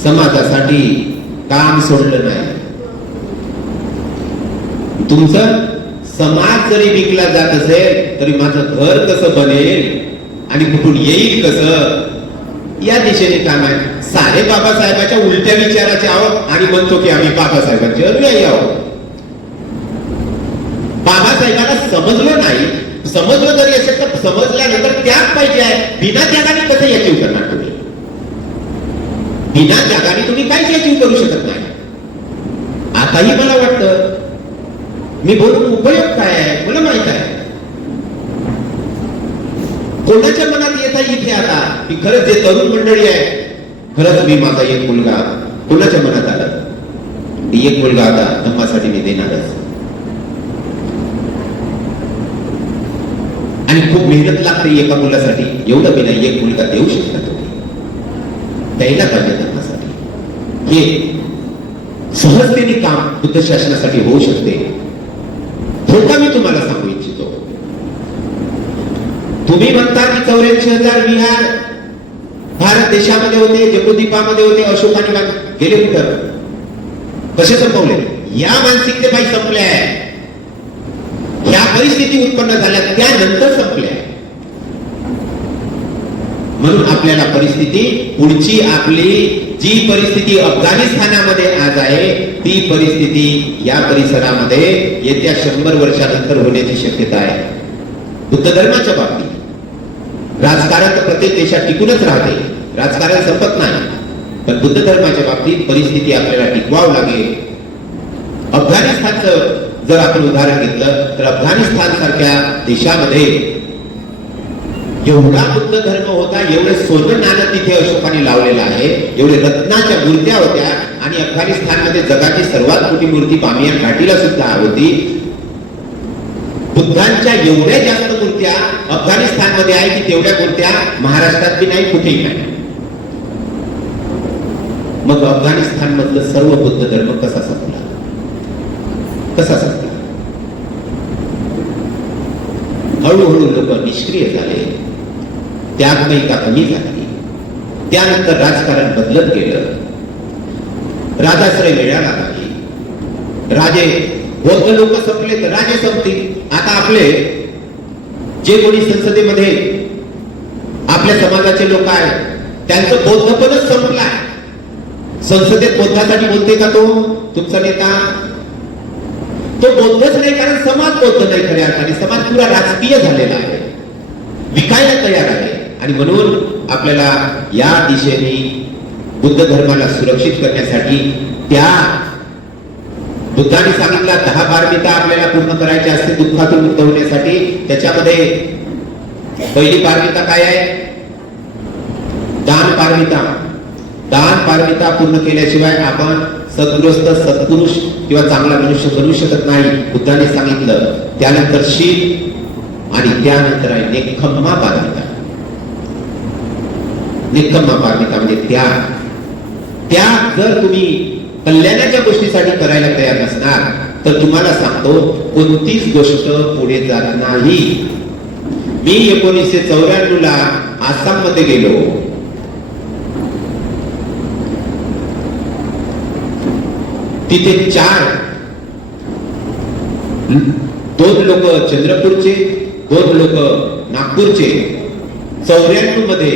समाजासाठी काम सोडलं नाही. तुमचं समाज जरी विकला जात असेल तरी माझं घर कसं बनेल आणि कुठून येईल कसं, या दिशेने काम आहे. सारे बाबासाहेबांच्या उलट्या विचाराचे आहोत आणि म्हणतो की आम्ही बाबासाहेबांचे अनुयायी आहोत. बाबासाहेबांना समजलं नाही. समजलं जरी असेल तर समजल्यानंतर त्याग पाहिजे आहे. बिना त्यागाने कसं अचीव करणार तुम्ही? बिना त्यागाने तुम्ही काहीच अचीव करू शकत नाही. आताही मला वाटतं, मी बोलून उपयोग काय आहे मला माहित आहे. कोणाच्या मनात येत आहे इथे आता की खरंच जे तरुण मंडळी आहे, खरंच मी माझा एक मुलगा, कोणाच्या मनात आलं एक मुलगा आता धम्मासाठी मी देणारच. आणि खूप मेहनत लागते एका मुलासाठी. एवढं मी नाही, एक मुलगा देऊ शकता तुम्ही, द्यायला पाहिजे धम्मासाठी. हे सहजतेने काम बुद्ध शासनासाठी होऊ शकते. धोका मी तुम्हाला सांगू इच्छितो. तुम्ही म्हणता की 84,000 विहार भारत देशामध्ये होते, जम्बूद्वीपामध्ये होते, अशोकाने गेले कुठं? कसे संपवले? या मानसिकतेबाई संपल्या आहे. ह्या परिस्थिती उत्पन्न झाल्या त्यानंतर संपल्या. म्हणून आपल्याला परिस्थिती, पुढची आपली जी परिस्थिती अफगाणिस्तानामध्ये आज आहे, ती परिस्थिती या परिसरामध्ये येत्या 100 वर्षानंतर होण्याची शक्यता आहे. बुद्ध धर्माच्या बाबतीत राजकारण तर प्रत्येक देशात टिकूनच राहते, राजकारण संपत नाही. पण बुद्ध धर्माच्या बाबतीत परिस्थिती आपल्याला टिकवावं लागेल. अफगाणिस्तानचं जर आपण उदाहरण घेतलं तर अफगाणिस्तान सारख्या देशामध्ये एवढा बुद्ध धर्म होता, एवढे सोनं नाणं तिथे अशोकाने लावलेलं आहे, एवढे रत्नाच्या मूर्त्या होत्या. आणि अफगाणिस्तानमध्ये जगाची सर्वात मोठी मूर्ती बामियान घाटीला सुद्धा होती. बुद्धांच्या एवढ्या जास्त मूर्त्या अफगाणिस्तानमध्ये आहे की तेवढ्या मूर्त्या महाराष्ट्रात बी नाही, कुठेही नाही. मग अफगाणिस्तान मधलं सर्व बुद्ध धर्म कसा संपला? कसा संपला? हळूहळू लोक निष्क्रिय झाले, त्यागमयता कमी झाली. त्यानंतर राजकारण बदलत गेलं, राजाश्रय मिळाला नाही. राजे, बौद्ध लोक संपले तर राजे संपतील. आता आपले जे कोणी संसदेमध्ये आपल्या समाजाचे लोक आहेत त्यांचं बौद्धपणच संपलाय. संसदेत बौद्धासाठी बोलते का तो तुमचा नेता? तो बौद्धच नाही, कारण समाज बौद्ध नाही खऱ्या अर्थाने. समाज पुरा राजकीय झालेला आहे, विकायला तयार आहे. आणि म्हणून आपल्याला या दिशेने बुद्ध धर्माला सुरक्षित करण्यासाठी, त्या बुद्धाने सांगितला 10 पारमिता आपल्याला पूर्ण करायच्या असते दुःखातून मुक्त होण्यासाठी. त्याच्यामध्ये पहिली पारमिता काय आहे? दान पारमिता. दान पारमिता पूर्ण केल्याशिवाय आपण सद्गृहस्थ, सत्पुरुष किंवा चांगला मनुष्य बनू शकत नाही, बुद्धाने सांगितलं. त्यानंतर शील आणि त्यानंतर आहे नेक्खम्मा पारमिता. नेक्खम्मा पारमिता म्हणजे त्याग. त्याग जर तुम्ही कल्याणाच्या गोष्टीसाठी करायला तयार नसणार तर तुम्हाला सांगतो कोणतीच गोष्ट पुढे जात नाही. मी 1994 ला आसाम मध्ये गेलो. तिथे 2 लोक चंद्रपूरचे, 2 लोक नागपूरचे. 94 मध्ये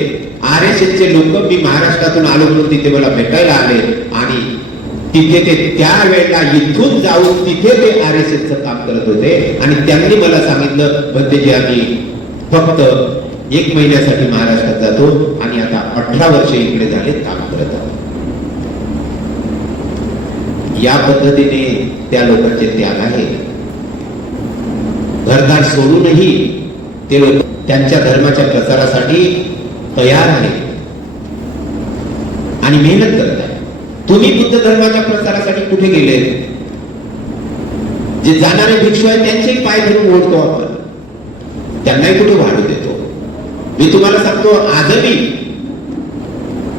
RSS चे लोक, मी महाराष्ट्रातून आलो म्हणून तिथे मला भेटायला आले. आणि तिथे ते त्यावेळेला इथून जाऊन तिथे ते RSS चं काम करत होते. आणि त्यांनी मला सांगितलं, भंतेजी आम्ही फक्त 1 महिन्यासाठी महाराष्ट्रात जातो आणि आता 18 वर्ष इकडे झाले काम करत आहोत. या पद्धतीने त्या लोकांचे त्याग आहे. घरदार सोडूनही ते लोक त्यांच्या धर्माच्या प्रसारासाठी तयार आहेत आणि मेहनत करत आहेत. तुम्ही बुद्ध धर्माच्या प्रसारासाठी कुठे गेले? जे जाणारे भिक्षू आहेत त्यांचेही पाय धरून ओढतो आपण, त्यांनाही कुठे वाढू देतो. मी तुम्हाला सांगतो, आजही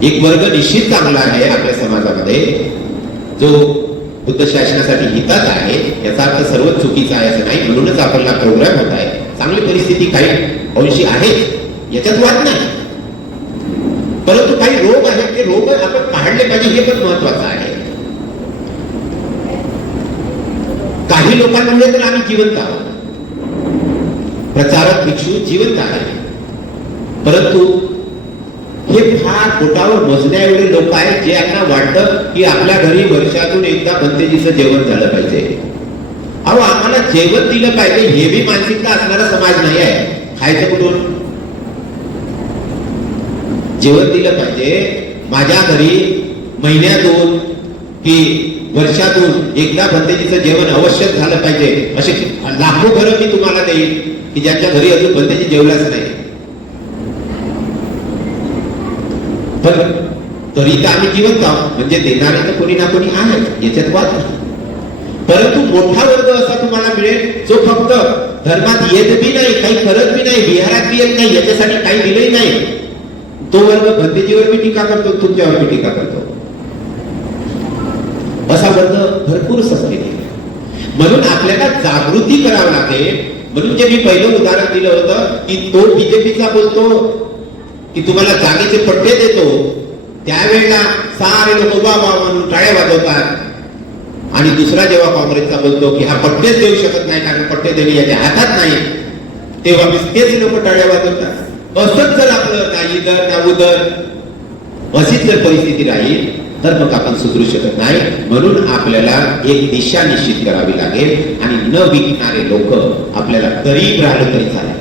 एक वर्ग निश्चित चांगला आहे आपल्या समाजामध्ये, जो बुद्ध शासनासाठी हितात आहे. याचा अर्थ सर्वच चुकीचा आहे असं नाही, म्हणूनच आपला प्रोग्राम होत आहे. चांगली परिस्थिती काही अंशी आहे, याच्यात वाद नाही. परंतु काही रोग आहेत, ते रोग आपण काढले पाहिजे, हे पण महत्वाचं आहे. काही लोकांमुळे तर आम्ही जिवंत आहोत, प्रचारक भिक्षू जिवंत आहे, परंतु हे फार पोटावर मोजण्या एवढे लोक आहेत जे यांना वाटतं की आपल्या घरी वर्षातून एकदा भंतेजीचं जेवण झालं पाहिजे. अहो, आम्हाला जेवण दिलं पाहिजे, हे बी मानसिकता असणारा समाज नाही आहे. खायचं कुठून? जेवण दिलं पाहिजे. माझ्या घरी महिन्यातून की वर्षातून एकदा भंतेजीचं जेवण अवश्य झालं पाहिजे. असे लाखो घरं मी तुम्हाला देईल की ज्यांच्या घरी अजून भंतेजी जेवलाच नाही. पण तरी तर आम्ही जिवंत आहोत, म्हणजे देणारे तर कोणी ना कोणी आहे, याच्यात वाद नाही. परंतु मोठा वर्ग असा तुम्हाला मिळेल जो फक्त धर्मात येत बी नाही, काही करत बी नाही, विहारात बी येत नाही, याच्यासाठी काही दिलंही नाही. तो वर्ग भंतेजीवर बी टीका करतो, तुमच्यावर बी टीका करतो. असा वर्ग भरपूर संख्येने आहे. म्हणून आपल्याला जागृती करावी लागेल. म्हणून जे मी पहिलं उदाहरण दिलं होतं की तो बीजेपीचा बोलतो की तुम्हाला जागेचे पट्टे देतो, त्यावेळेला सारे लोक वा वा म्हणून टाळ्या वाजवतात, आणि दुसरा जेव्हा काँग्रेसचा बोलतो की हा पट्टेच देऊ शकत नाही कारण पट्टे देणे याच्या हातात नाही, तेव्हा तेच लोक टाळ्या वाजवतात. असंच जर आपलं ना इदर ना उदर अशीच जर परिस्थिती राहील तर मग आपण सुधरू शकत नाही. म्हणून आपल्याला एक दिशा निश्चित करावी लागेल, आणि न विकणारे लोक आपल्याला गरीब राहिलं तरी चालेल,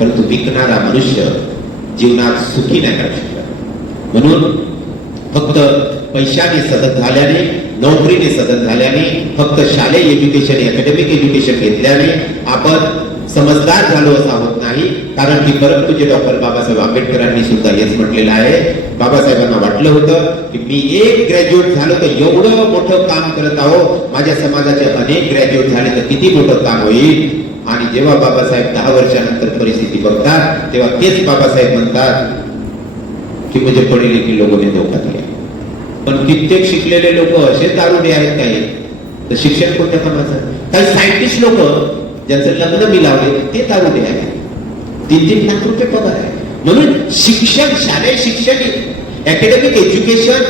परंतु विकणारा मनुष्य जीवनात सुखी नाही राहू शकत. म्हणून फक्त पैशाने सतत झाल्याने, नोकरीने सतत झाल्याने, फक्त शालेय एज्युकेशन, अकॅडमिक एज्युकेशन घेतल्याने आपण समजदार झालो असा होत नाही. कारण की परंतु डॉक्टर बाबासाहेब आंबेडकरांनी सुद्धा हेच म्हटलेलं आहे. बाबासाहेबांना वाटलं होतं की मी एक ग्रॅज्युएट झालो तर एवढं मोठं काम करत आहो, माझ्या समाजाचे अनेक ग्रॅज्युएट झाले तर किती मोठं काम होईल. आणि जेव्हा बाबासाहेब 10 वर्षानंतर परिस्थिती बघतात तेव्हा तेच बाबासाहेब म्हणतात की म्हणजे पढे लिखे लोगों ने धोखा दिया. पण कित्येक शिकलेले लोक असे दारुडे आहेत, काही तर शिक्षण कोणत्या कामाचं. काही सायंटिस्ट लोक ज्यांचं लग्न मी लावले ते दारुडे आहेत, 3-3 लाख रुपये पगार आहे. म्हणून शिक्षण, शालेय शिक्षण, अकॅडमिक एज्युकेशन,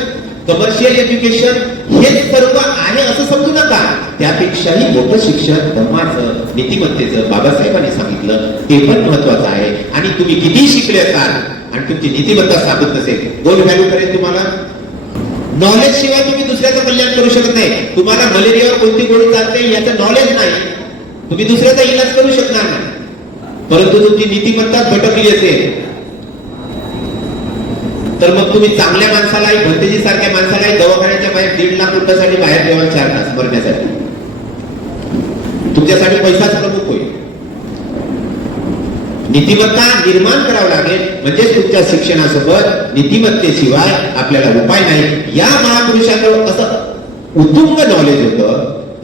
कमर्शियल एज्युकेशन हे सर्व आहे असं समजू नका. त्यापेक्षाही मोठं शिक्षण धर्माचं, नीतिमत्तेचं बाबासाहेबांनी सांगितलं ते पण महत्वाचं आहे. आणि तुम्ही किती शिकले असाल आणि तुमची नीतिमत्ता साबत नसेल, 2 व्हॅल्यू करेल तुम्हाला. नॉलेज शिवाय तुम्ही दुसऱ्याचं कल्याण करू शकत नाही. तुम्हाला मलेरियावर कोणती गोळी चालते याचं नॉलेज नाही, तुम्ही दुसऱ्याचा इलाज करू शकणार नाही. परंतु तुमची नीतिमत्ता भटकली असेल तर मग तुम्ही चांगल्या माणसालाही, भंतेजी सारख्या माणसालाही दवाखान्याच्या बाहेर 1.5 लाख रुपयासाठी बाहेर ठेवा 4 तास मरण्यासाठी. तुमच्यासाठी पैसाच प्रमुख होईल. नीतिमत्ता निर्माण करावं लागेल, म्हणजेच तुमच्या शिक्षणासोबत नीतिमत्तेशिवाय आपल्याला उपाय नाही. या महापुरुषांकडे असं उत्तुंग नॉलेज होतं,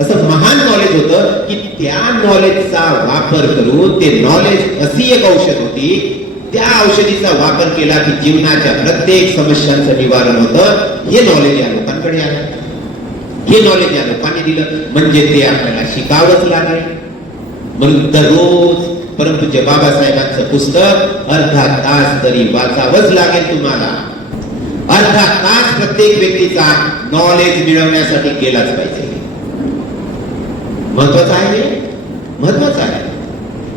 असं महान नॉलेज होतं की त्या नॉलेजचा वापर करून, ते नॉलेज अशी एक औषध होती, त्या औषधीचा वापर केला की जीवनाच्या प्रत्येक समस्यांचं निवारण होतं. हे नॉलेज या लोकांकडे आहे, हे नॉलेज या लोकांनी दिलं, म्हणजे ते आपल्याला शिकावंच लागेल. म्हणून दररोज परमपूज्य बाबासाहेबांचं पुस्तक अर्धा तास तरी वाचावंच लागेल तुम्हाला. अर्धा तास प्रत्येक व्यक्तीचा नॉलेज मिळवण्यासाठी गेलाच पाहिजे. महत्वाचं आहे, महत्वाचं आहे.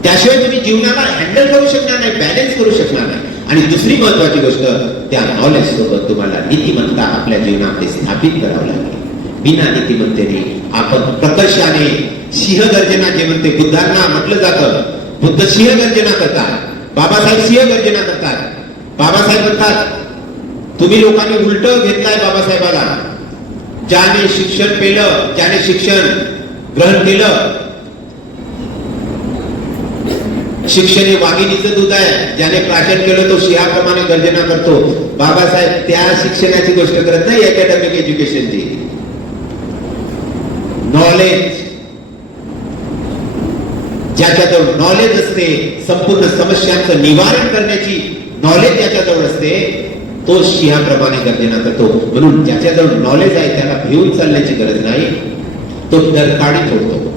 त्याशिवाय तुम्ही जीवनाला हँडल करू शकणार नाही, बॅलन्स करू शकणार नाही. आणि दुसरी महत्वाची गोष्ट, त्या नॉलेज सोबत तुम्हाला नीतिमत्ता आपल्या जीवनात स्थापित करावं लागेल. बिना नीतिमत्तेने आपण प्रकर्षाने सिंह गर्जना, जे म्हणते बुद्धांना म्हटलं जातं, बुद्ध सिंह गर्जना करतात, बाबासाहेब सिंह गर्जना करतात. बाबासाहेब म्हणतात, तुम्ही लोकांनी उलट घेतलाय बाबासाहेबाला. ज्याने शिक्षण पेलं, ज्याने शिक्षण ग्रहण केलं, शिक्षण हे वाघिणीचं दूध आहे. ज्याने प्राशन केलं तो सिंहाप्रमाणे गर्जना करतो. बाबासाहेब त्या शिक्षणाची गोष्ट करत नाही, अकॅडमिक एज्युकेशनची. नॉलेज, ज्याच्याजवळ नॉलेज असते, संपूर्ण समस्यांचं निवारण करण्याची नॉलेज ज्याच्याजवळ असते, तो सिंहाप्रमाणे गर्जना करतो. म्हणून ज्याच्याजवळ नॉलेज आहे त्याला भिवून चालण्याची गरज नाही, तो डरकाळी फोडतो.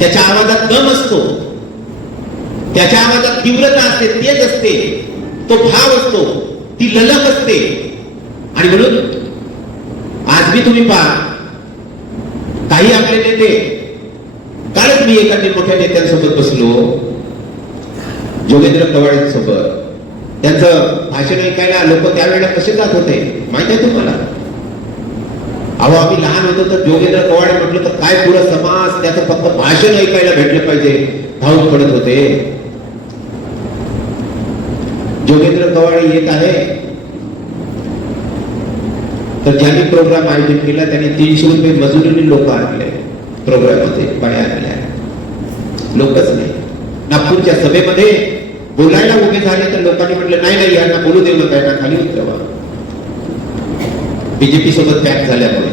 त्याच्या आवाजात दम असतो, त्याच्या आवाजात तीव्रता असते, तेज असते, तो भाव असतो, ती ललक असते. आणि म्हणून आज मी तुम्ही पहा, काही आपले नेते, कालच मी एका मोठ्या नेत्यांसोबत बसलो, जोगेंद्र कवाडेंसोबत. त्यांचं भाषण ऐकायला लोक त्यावेळेला कसे जात होते माहिती आहे तुम्हाला? अहो, आम्ही लहान होतो तर जोगेंद्र कवाडे म्हटलं तर काय पुरा समाज त्याचं फक्त भाषण ऐकायला भेटलं पाहिजे, धावून पडत होते. जोगेंद्र कवाडे येत आहे तर ज्यांनी प्रोग्राम आयोजित केला त्यांनी 300 रुपये मजुरीने लोक आणले प्रोग्राममध्ये, बाया आणल्या, लोकच नाही. नागपूरच्या सभेमध्ये बोलायला उभे झाले तर लोकांनी म्हटलं नाही नाही, यांना बोलू देऊ नका, यांना खाली उतरवा. बीजेपी सोबत पॅक झाल्यामुळे.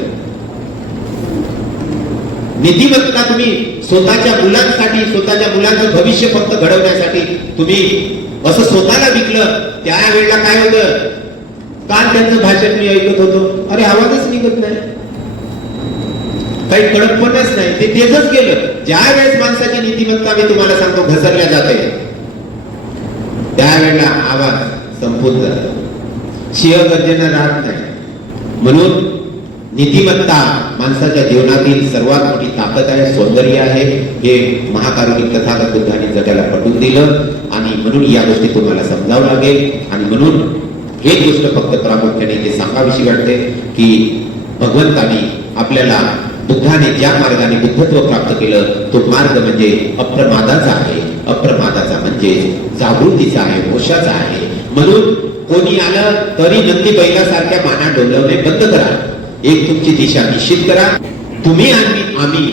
नीतिमत्ता तुम्ही स्वतःच्या मुलांसाठी, स्वतःच्या मुलांचं भविष्य फक्त घडवण्यासाठी तुम्ही असं स्वतःला विकलं. त्यावेळेला काय होतं, काल त्यांचं भाषण मी ऐकत होतो, अरे आवाजच निघत नाही, काही कडकपणच नाही, ते तेजच गेलं. ज्या वेळेस माणसाची नीतिमत्ता मी तुम्हाला सांगतो घसरल्या जाते, त्यावेळेला आवाज संपून जातो, सिंह गर्जना राहत नाही. म्हणून नीतिमत्ता माणसाच्या जीवनातील सर्वात मोठी ताकद आहे, सौंदर्य आहे. हे महाकारुणिक तथागत बुद्धांनी जगाला पटवून दिलं आणि म्हणून या गोष्टी तुम्हाला समजावं लागेल. आणि म्हणून हे गोष्ट फक्त प्रामुख्याने जे सांगावीशी वाटते की भगवंतानी आपल्याला, बुद्धाने ज्या मार्गाने बुद्धत्व प्राप्त केलं तो मार्ग म्हणजे अप्रमादाचा आहे. अप्रमादाचा म्हणजे जागृतीचा आहे, मोक्षाचा आहे. म्हणून कोणी आलं तरी नंदी बैलासारख्या माना डोलवणे बंद करा. एक तुमची दिशा निश्चित करा. तुम्ही आणि आम्ही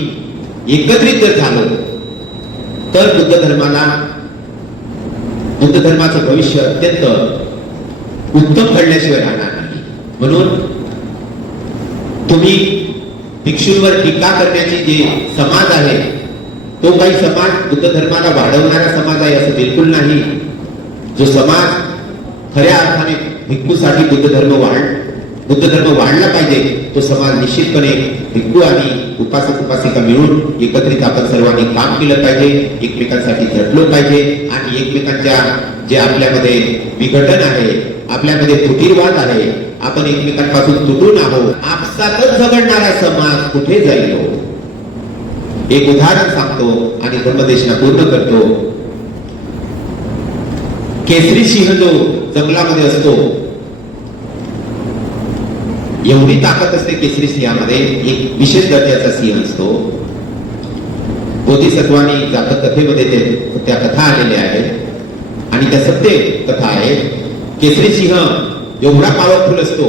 एकत्रित जर झालो तर बुद्ध धर्माचं भविष्य अत्यंत उत्तम घडल्याशिवाय राहणार नाही. म्हणून तुम्ही भिक्षूंवर टीका करण्याची जे समाज आहे तो काही समाज बुद्ध धर्माला वाढवणारा समाज आहे असं बिलकुल नाही. जो समाज खऱ्या अर्थाने भिक्खूसाठी बुद्ध धर्म वाढला पाहिजे तो समाज निश्चितपणे भिक्खू आणि उपासक उपासिका मिळून एकत्रित आपण सर्वांनी काम केलं पाहिजे, एकमेकांसाठी झटलो पाहिजे. आणि एकमेकांच्या जे आपल्यामध्ये विघटन आहे, आपल्यामध्ये फुटीरवाद आहे, आपण एकमेकांपासून तुटून आहोत, आपसातच झगडणारा समाज कुठे जाईल? एक उदाहरण सांगतो आणि धर्मदेशना पूर्ण करतो. केसरी सिंह जो जंगलामध्ये असतो, एवढी ताकद असते केसरी सिंहामध्ये, एक विशेष दर्जाचा सिंह असतो. बोधिसत्वानी जातक कथेमध्ये त्या कथा आलेल्या आहेत आणि त्या सत्य कथा आहे. केसरी सिंह एवढा पॉवरफुल असतो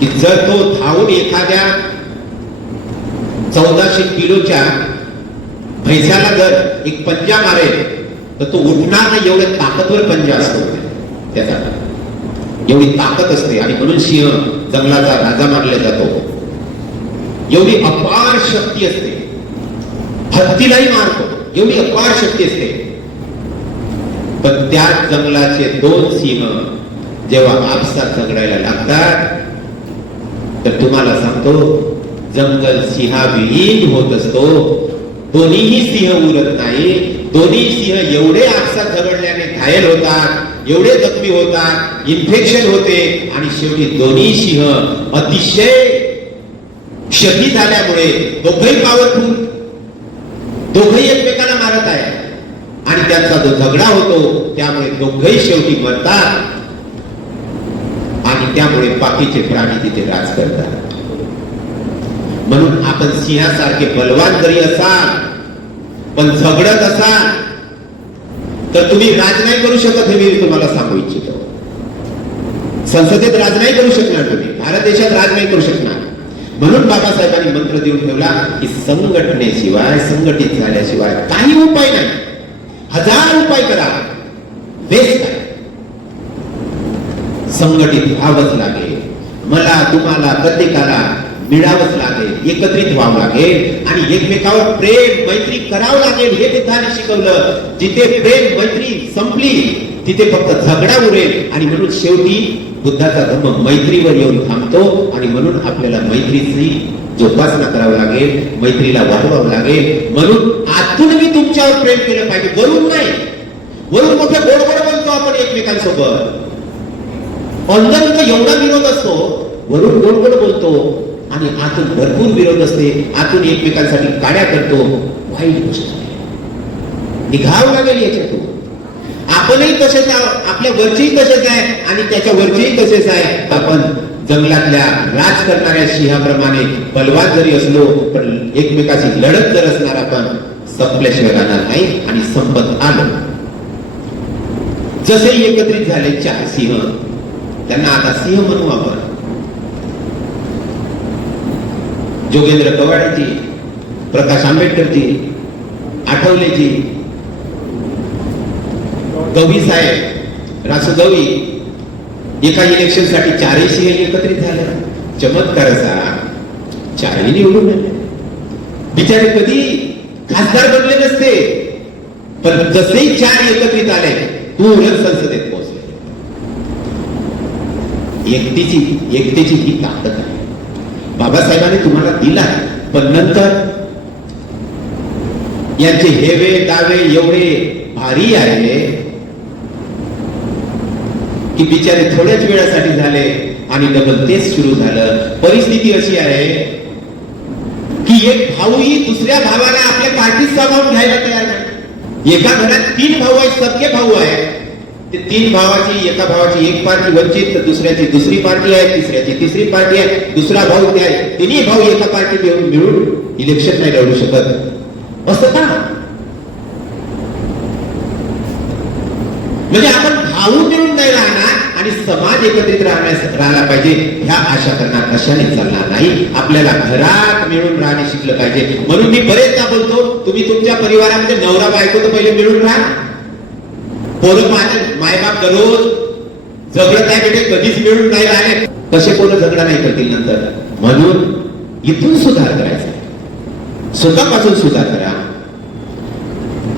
की जर तो धावून एखाद्या 1400 किलोच्या भैसाला जर एक पंजा मारेल तर तो उठणार नाही, एवढे ताकदवर पंजा असतो त्याचा, एवढी ताकद असते. आणि म्हणून सिंह जंगलाचा राजा मानला जातो. एवढी अपार शक्ती असते, हत्तीलाही मारतो, एवढी अपार शक्ती असते. पण त्या जंगलाचे 2 सिंह जेव्हा आपसात झगडायला लागतात तर तुम्हाला सांगतो जंगल सिंहाविहीन होत असतो. दोन्हीही सिंह उरत नाही. दोन्ही सिंह एवढे आपसात झगडल्याने घायल होतात, एवढे जखमी होतात, इन्फेक्शन होते आणि शेवटी दोन्ही सिंह अतिशय क्षती झाल्यामुळे दोघंही पॉवरफुल, दोघंही एकमेकांना मारत आहे आणि त्यांचा जो झगडा होतो त्यामुळे दोघंही शेवटी मरतात आणि त्यामुळे बाकीचे प्राणी तिथे राज करतात. म्हणून आपण सिंहासारखे बलवान जरी असाल पण झगडत असाल तर तुम्ही राज नाही करू शकत, हे मी तुम्हाला सांगू इच्छितो. संसदेत राज नाही करू शकणार तुम्ही, भारत देशात राज नाही करू शकणार. म्हणून बाबासाहेबांनी मंत्र देऊन ठेवला की संघटनेशिवाय, संघटित झाल्याशिवाय काही उपाय नाही. हजार उपाय करा, बेस्ट आहे. संघटित व्हावंच लागेल. मला, तुम्हाला, प्रत्येकाला मिळावंच लागेल, एकत्रित व्हावं लागेल आणि एकमेकावर प्रेम मैत्री करावं लागेल. हे बुद्धाने शिकवलं. जिथे प्रेम मैत्री संपली तिथे फक्त झगडा उरेल. आणि म्हणून शेवटी बुद्धाचा धर्म मैत्रीवर येऊन थांबतो. आणि म्हणून आपल्याला मैत्रीची जोपासना करावं लागेल, मैत्रीला वाढवावं लागेल. म्हणून आतून मी तुमच्यावर प्रेम केलं पाहिजे, वरून नाही. वरून मोठे गोड गोड बोलतो आपण एकमेकांसोबत, अंदर एवढा विरोध असतो, वरून गोड गोड बोलतो आणि आतून भरपूर विरोध असते. आतून एकमेकांसाठी काड्या करतो. वाईट गोष्ट आहे, निघावं लागेल याच्यातून. आपणही तसेच आहोत, आपल्या वरचेही तसेच आहे आणि त्याच्या वरचेही तसेच आहे. आपण जंगलातल्या राज करणाऱ्या सिंहाप्रमाणे बलवान जरी असलो पण एकमेकाशी लढत जर असणार आपण, संपल्याशिवाय राहणार नाही. आणि संपत आलं. जसे एकत्रित झाले 4 सिंह, त्यांना आता सिंह म्हणू आपण. जोगेंद्र कवाडेजी, प्रकाश आंबेडकरजी, आठवलेजी, गवई साहेब, रासू गवई, एका इलेक्शन साठी 4 सिंह एकत्रित झाले. चमत्कार असा, 4ही निवडून आले. बिचारे कधी खासदार बनले नसते, पण जसेही 4 एकत्रित आले दूरच संसदेत पोहोचले. एकतेची ही ताकद आहे. बाबासाहेबांनी तुम्हाला दिला, पण नंतर यांचे हेवे दावे एवढे भारी आहे की बिचारे थोड्याच वेळासाठी झाले आणि डबल तेच सुरू झालं. परिस्थिती अशी आहे की एक भाऊही दुसऱ्या भावाला आपल्या पार्टीत सामावून घ्यायला तयार नाही. एका घरात 3 भाऊ आहेत, सगळे भाऊ आहेत. ते 3 भावाची, एका भावाची एक पार्टी वंचित, तर दुसऱ्याची दुसरी पार्टी आहे, तिसऱ्याची तिसरी पार्टी आहे, दुसरा भाऊ ते आहे. 3ही भाऊ एका पार्टीत मिळून इलेक्शन नाही लढू शकत. असं का? म्हणजे आपण भाऊ मिळून नाही राहणार आणि समाज एकत्रित राहायला पाहिजे ह्या आशा करणार, अशाने चालणार नाही. आपल्याला घरात मिळून राहणे शिकलं पाहिजे. म्हणून मी बरेचदा बोलतो, तुम्ही तुमच्या परिवारामध्ये नवरा बायको तर पहिले मिळून राहा. पोरं मायबाप दररोज झगडत आहे बेटे, कधीच मिळून नाही राहिले, कसे पोरं झगडा नाही करतील नंतर. म्हणून इथून सुधार करायचा, स्वतःपासून सुधार करा.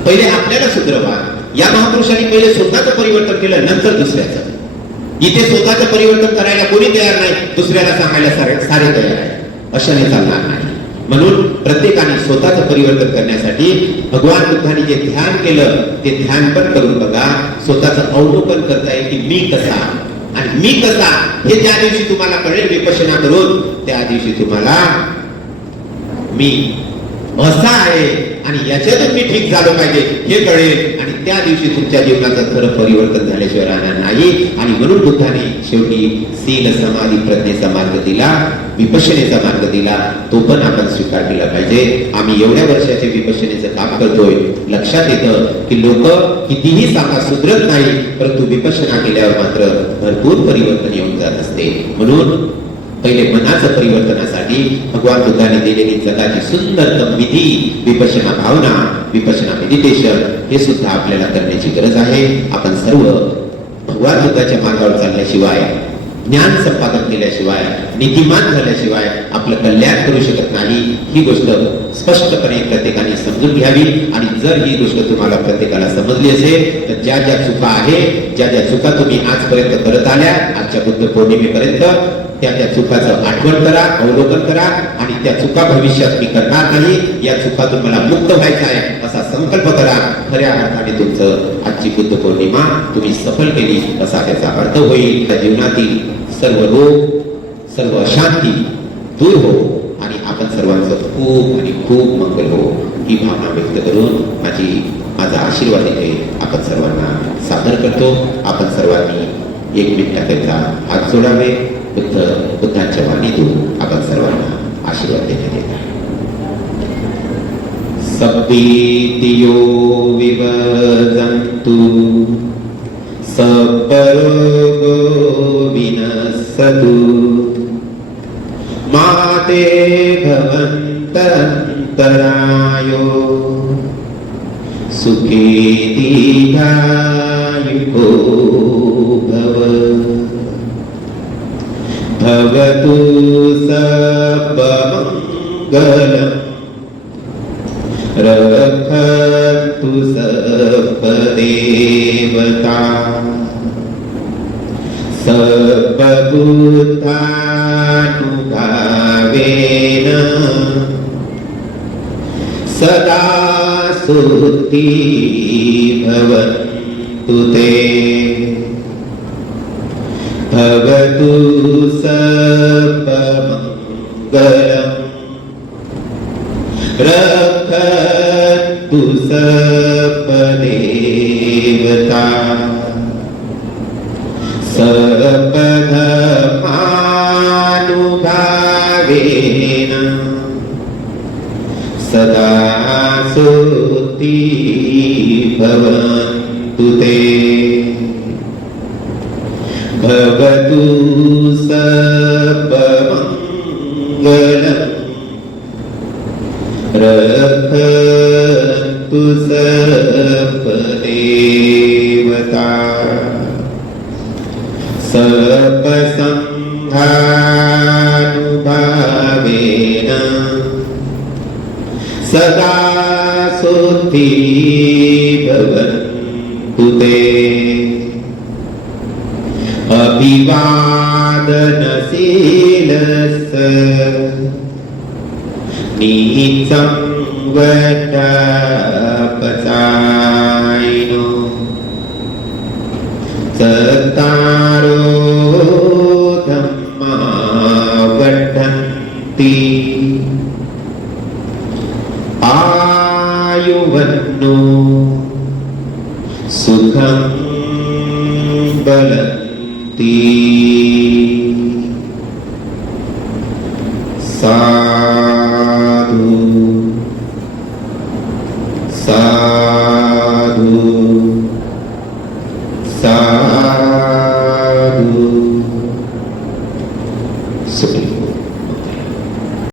पहिले आपल्याला सुधरवा. या महापुरुषांनी पहिले स्वतःचं परिवर्तन केलं, नंतर दुसऱ्याचं. इथे स्वतःचं परिवर्तन करायला कोणी तयार नाही, दुसऱ्याला सांगायला सारे तयार आहे. अशाने चालणार नाही. म्हणून प्रत्येकाने स्वतःचं परिवर्तन करण्यासाठी भगवान बुद्धांनी जे ध्यान केलं ते ध्यान पण करून बघा. स्वतःचं अवलोकन करता येईल की मी कसा आणि मी कसा, हे ज्या दिवशी तुम्हाला कळेल विपश्यना करून, त्या दिवशी तुम्हाला मी असा आहे आणि याच्यातून मी ठीक झालो पाहिजे हे कळेल. आणि त्या दिवशी तुमच्या जीवनाचं खरं परिवर्तन झाल्याशिवाय राहणार नाही. आणि म्हणून बुद्धाने शेवटी शील समाधी प्रज्ञेचा मार्ग दिला, विपश्यनेचा मार्ग दिला. तो पण आपण स्वीकार केला पाहिजे. आम्ही एवढ्या वर्षाचे विपश्यनेचं काम करतोय, लक्षात येतं की लोक कितीही सांगा सुधरत नाही, परंतु विपश्यना केल्यावर मात्र भरपूर परिवर्तन येऊन जात असते. म्हणून पहिले मनाचं परिवर्तनासाठी भगवान बुद्धाने दिलेली जगाची सुंदरतम विधी विपश्यना भावना, विपश्यना मेडिटेशन, हे सुद्धा आपल्याला करण्याची गरज आहे. आपण सर्व भगवान बुद्धाच्या मार्गावर चालल्याशिवाय, ज्ञान संपादन केल्याशिवाय, नीतिमान झाल्याशिवाय आपलं कल्याण करू शकत नाही. ही गोष्ट स्पष्टपणे प्रत्येकाने समजून घ्यावी. आणि जर ही गोष्ट तुम्हाला प्रत्येकाला समजली असेल तर ज्या ज्या चुका आहे, ज्या ज्या चुका तुम्ही आजपर्यंत करत आल्या, आजच्या बुद्ध पौर्णिमेपर्यंत, त्या त्या चुकाचं आठवण करा, अवलोकन करा. आणि त्या चुका भविष्यात मी करणार नाही, या चुकातून मला मुक्त व्हायचं आहे असा संकल्प करा. खऱ्या अर्थाने तुमचं आजची बुद्ध पौर्णिमा तुम्ही सफल केली असा त्याचा अर्थ होईल. त्या जीवनातील सर्व रोग, सर्व अशांती दूर हो आणि आपण सर्वांचं खूप आणि खूप मंगल हो, ही भावना व्यक्त करून माझा आशीर्वाद इथे आपण सर्वांना सादर करतो. आपण सर्वांनी 1 मिनिटाकरिता हात जोडावे. बुद्धांच्या वाणीतून आपण सर्वांना आशीर्वाद देण्यात येत आहे. सप्पीतियो विभजन्तु सपरोगो विनश्यतु माते भवन्तरायो सुखे दीर्घायुको भव भवतु सर्वमङ्गलम् रक्षन्तु सर्वदेवता सर्वभूतानुभावेन सदा सुखी भवन्तु ते भवतु सर्वमङ्गलम् रक्षन्तु सर्वदेवता सर्वधर्मानुभावेन सदा सुखी भवन्तु ते भवतु सर्वमङ्गलम् रक्षन्तु सर्वदेवता सर्वसङ्घानुभावेन सदा सुखी भवन्तु ते अभिवादनशीलस्य निसंवटपचायिनो चत्तारो धम्मा वर्धन्ति आयुवन्नो सुखं बलन्ति